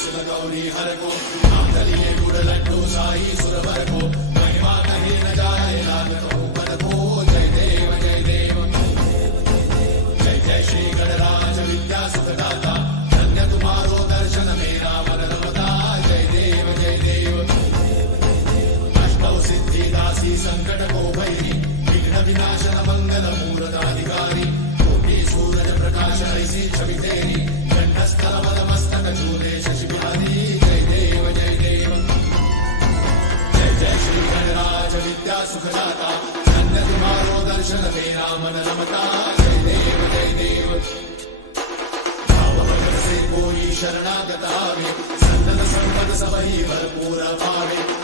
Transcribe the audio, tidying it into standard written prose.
सुन गौरी हर को आंगलिए गुड़ लड्डू साई सुरवर को महिमा कहीं न जाए लागत ऊपर को जय देव जय देव जय जय श्री गणराज विद्या सुखदाता धन्य तुम्हारो दर्शन मेरा मन रमता जय देव जय देव अष्टौ सिद्धि दासी संकट को भैरी विघ्न विनाशन मंगल मूर्धाधिकारी कोटि सूरज प्रकाश ऐसी छवि तेरी कंठस्थल मस्तक चूरे शशि बिहारी जय देव जय देव जय जय श्री गणराज विद्या सुखदाता धन्य तुम्हारो दर्शन मेरा मन रमता जय देव जय देव भाव भगत से कोई शरणागत आवे संतत संपद सब ही भरपूर पावे